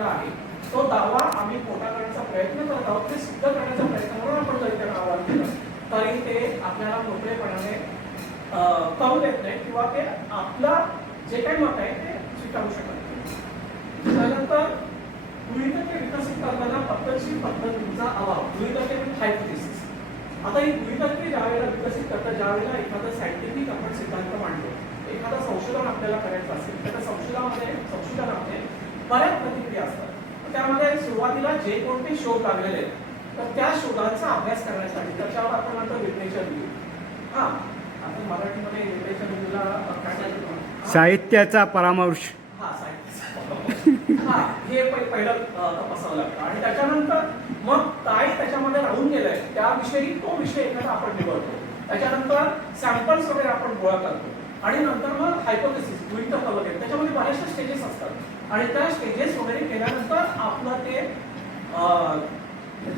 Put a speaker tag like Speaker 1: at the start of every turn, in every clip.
Speaker 1: आहे. तो दावा आम्ही खोटा करण्याचा प्रयत्न करत आहोत ते सिद्ध करण्याचा प्रयत्न म्हणून आपण जरी त्यांना आवाहन केलं. तरी ते आपल्याला मोकळेपणाने कळू देत नाही किंवा ते आपला जे काही मत आहे ते स्वीकारू शकत नाही त्यानंतर गृहितके विकसित करताना पद्धतशीर पद्धतीचा अभाव गृहितके म्हणजे हायपोथेसिस आता ही गृहितके ज्या वेळेला विकसित करतात ज्या वेळेला एखादं सायंटिफिक आपण सिद्धांत मांडतो एखादं संशोधन आपल्याला करायचं असेल तर त्या संशोधनामध्ये संशोधनामध्ये बऱ्याच प्रतिक्रिया असतात. त्यामध्ये सुरुवातीला जे कोणते शोध लागलेले आहेत तर त्या शोधांचा अभ्यास करण्यासाठी त्याच्यावर आपण नंतर लिटरेचर लिहू. हा. आता मराठीमध्ये लिटरेचर रिव्ह्यूला.
Speaker 2: साहित्याचा परामर्श.
Speaker 1: हा साहित्य. हा हे पहि- पहिलं तपासावं लागतं. आणि त्याच्यानंतर मग काय त्याच्यामध्ये राहून गेलंय त्याविषयी तो विषय एखादा आपण निवडतो. त्याच्यानंतर सॅम्पल्स वगैरे आपण गोळा करतो. आणि नंतर मग हायपोथेसिस वगैरे त्याच्यामध्ये बऱ्याचशा स्टेजेस असतात. आणि त्या स्टेजेस वगैरे केल्यानंतर आपलं ते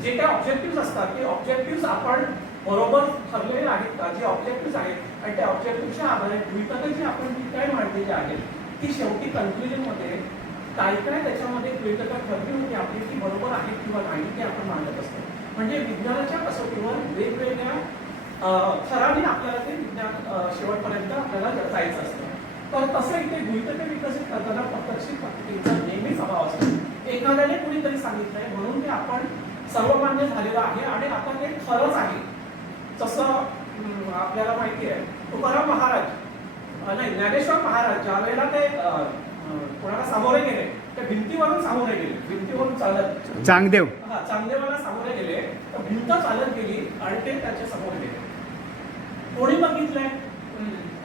Speaker 1: जे काही ऑब्जेक्टिव्ह असतात ते ऑब्जेक्टिव्ह आपण बरोबर ठरलेले आहेत का? जे ऑब्जेक्टिव्ह आहेत आणि त्या ऑब्जेक्टिव्हच्या आधारे गृहितकं जी आपण जी काय मांडलेली आहेत ती शेवटी कन्क्लुजनमध्ये काय काय त्याच्यामध्ये गृहितकं ठरली होती आपली ती बरोबर आहे किंवा नाही ते आपण मांडत असतो. म्हणजे विज्ञानाच्या कसोटीवर वेगवेगळ्या थराने आपल्याला ते विज्ञान शेवटपर्यंत आपल्याला जायचं असतं. तर तसं इथे गृहितके विकसित करताना पद्धतशीर पद्धतीचा नेहमीच अभाव असतो. एखाद्याने कुणीतरी सांगितलंय म्हणून ते आपण सर्वमान्य झालेलं आहे आणि आता ते खरंच आहे. जसं आपल्याला माहिती आहे तुकाराम महाराज नाही ज्ञानेश्वर महाराज ज्या वेळेला ते कोणाला सामोरे गेले ते भिंतीवरून सामोरे गेले. भिंतीवरून चालत
Speaker 2: चांगदेव.
Speaker 1: हा चांगदेवाला सामोरे गेले तर भिंत चालत गेली आणि ते त्याच्यासमोर गेले. कोणी बघितलंय?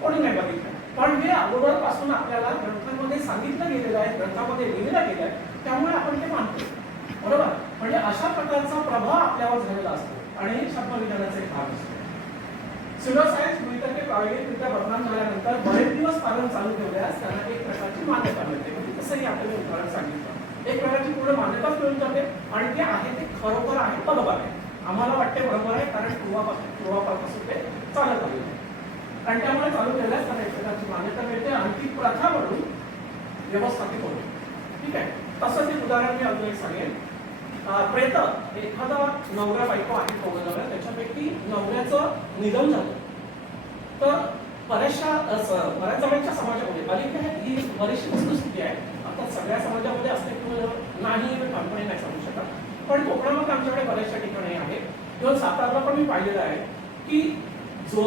Speaker 1: कोणी नाही बघितलं पण हे अगोदरपासून आपल्याला ग्रंथांमध्ये सांगितलं गेलेलं आहे ग्रंथामध्ये लिहिलं गेलं आहे त्यामुळे आपण ते मानतो. बरोबर? म्हणजे अशा प्रकारचा प्रभाव आपल्यावर झालेला असतो आणि हे शब्दविज्ञानाचा एक भाग असतो. सिरोसायन्स गृहितके प्रायोगिकरित्या बदनाम झाल्यानंतर बरेच दिवस पालन चालू ठेवल्यास त्यांना एक प्रकारची मान्यता मिळते. म्हणजे तसंही आपल्याला उदाहरण सांगितलं. एक प्रकारची पूर्ण मान्यताच मिळून जाते आणि ते आहे ते खरोखर आहे बरोबर आहे. आम्हाला वाटते बरोबर आहे कारण पूर्वापासून पूर्वापासून ते चालत आलेलं आहे. आणि त्यामुळे चालू केल्यास त्यांना मान्यता मिळते. आणि ती प्रथा म्हणून व्यवस्थापित होते. ठीक आहे? तसंच एक उदाहरण मी अजून एक सांगेन. प्रेत एखादा नवरा बायको आहे दोघं त्याच्यापैकी नवऱ्याचं निधन झालं. तर बऱ्याचशा बऱ्याच जणांच्या समाजामध्ये अलीकडे ही बरीचशी वस्तुस्थिती आहे. आता सगळ्या समाजामध्ये असते किंवा नाही मी ठामपणे नाही सांगू शकत. पण कोकणामध्ये आमच्याकडे बऱ्याचशा ठिकाणी आहे. किंवा सातारला पण मी पाहिलेलं आहे की जो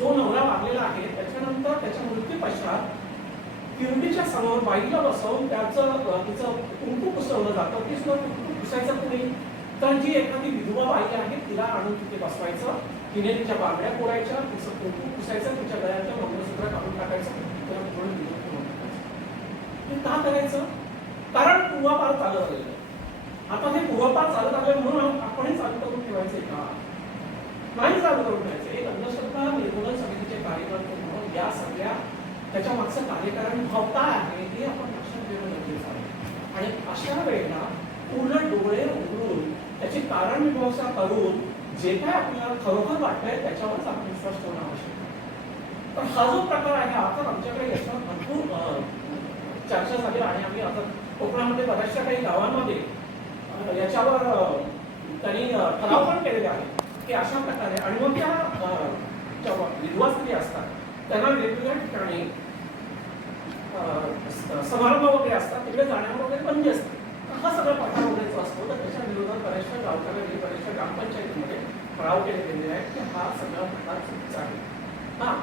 Speaker 1: जो नवरा वारलेला आहे त्याच्यानंतर त्याच्या मृत्यू पश्चात समोर बाईला बसवून त्याचं तिचं कुंकू पुसवलं जातं. ती सुद्धा कुंकू पुसायचं कुणी? तर जी एखादी विधवा बाई आहे तिला आणून तिथे बसवायचं. तिने तिच्या बांगड्या फोडायच्या तिचं कुंकू पुसायचं तिच्या गळ्याचं मंगळसूत्र काढून टाकायचं तिला थोडं करून का करायचं? कारण पूर्वापार चालत आलेलं आहे. आता हे पूर्वापार चालत आलं म्हणून आपणही चालू करून ठेवायचं का? नाही चालू करून ठेवायचं एक अंधश्रद्धा निर्मूलन समितीचे कार्यकर्ते म्हणून या सगळ्या त्याच्या मागचं कार्यकारण भाव काय आहे हे आपण लक्षात घेणं गरजेचं आहे. आणि अशा वेळेला पूर्ण डोळे उघडून त्याची कारण मीमांसा करून जे काय आपल्याला खरोखर वाटतंय त्याच्यावरच आपण विश्वास ठेवणं आवश्यक आहे. पण हा जो प्रकार आहे आता आमच्याकडे याच्यावर भरपूर चर्चा झाली आणि आम्ही आता कोकणामध्ये बऱ्याचशा काही गावांमध्ये याच्यावर त्यांनी ठराव पण केलेले आहे की अशा प्रकारे आणि मग त्या विधवा स्त्री असतात त्यांना वेगवेगळ्या ठिकाणी समारंभ वगैरे असतात तिकडे जाण्यावर वगैरे बंदी असते. हा सगळा प्रकार वगैरेचा असतो. तर त्याच्या विरोधात बऱ्याचशा गावकऱ्यांनी बऱ्याचशा ग्रामपंचायतीमध्ये ठराव केले गेलेले आहेत की हा सगळा प्रकार चा आहे. हा